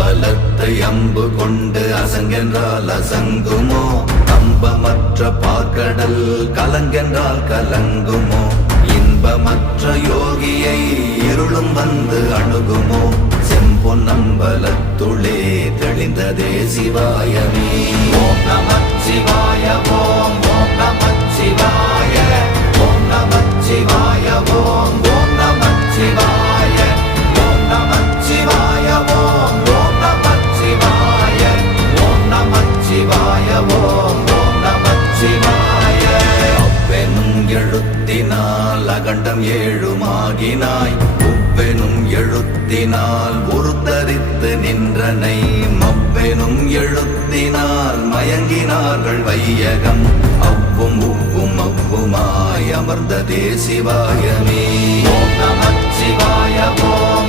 பலத்தை அம்பு கொண்டு அசங்கென்றால் அசங்குமோ? கம்பமற்ற பார்க்கடல் கலங்கென்றால் கலங்குமோ? இன்பமற்ற யோகியை இருளும் வந்து அணுகுமோ? செம்பொன்னம்பலத்துளே தெளிந்ததே சிவாயமே. ஓம் நமச்சிவாய ஓம் ஓம் நமச்சிவாய ஓம் நமச்சிவாய ஓம் ஓம் நமச்சிவாய ஓம் நமச்சிவாய ஓம் ஓம் நமச்சிவாய ஓம் நமச்சிவாய ஓம் ஓம் நமச்சிவாய. அவ்வெனும் எழுத்தினால் அகண்டம் ஏழுமாகினாய், உவ்வெனும் எழுத்தினால் உருத்தரித்து நின்றனை, மவ்வெனும் எழுத்தினால் மயங்கினார்கள் வையகம், அவ்வும் உவ்வும் அவ்வுமாய் அமர்ந்ததே சிவாயமே. ஓம் நமச்சிவாய ஓம்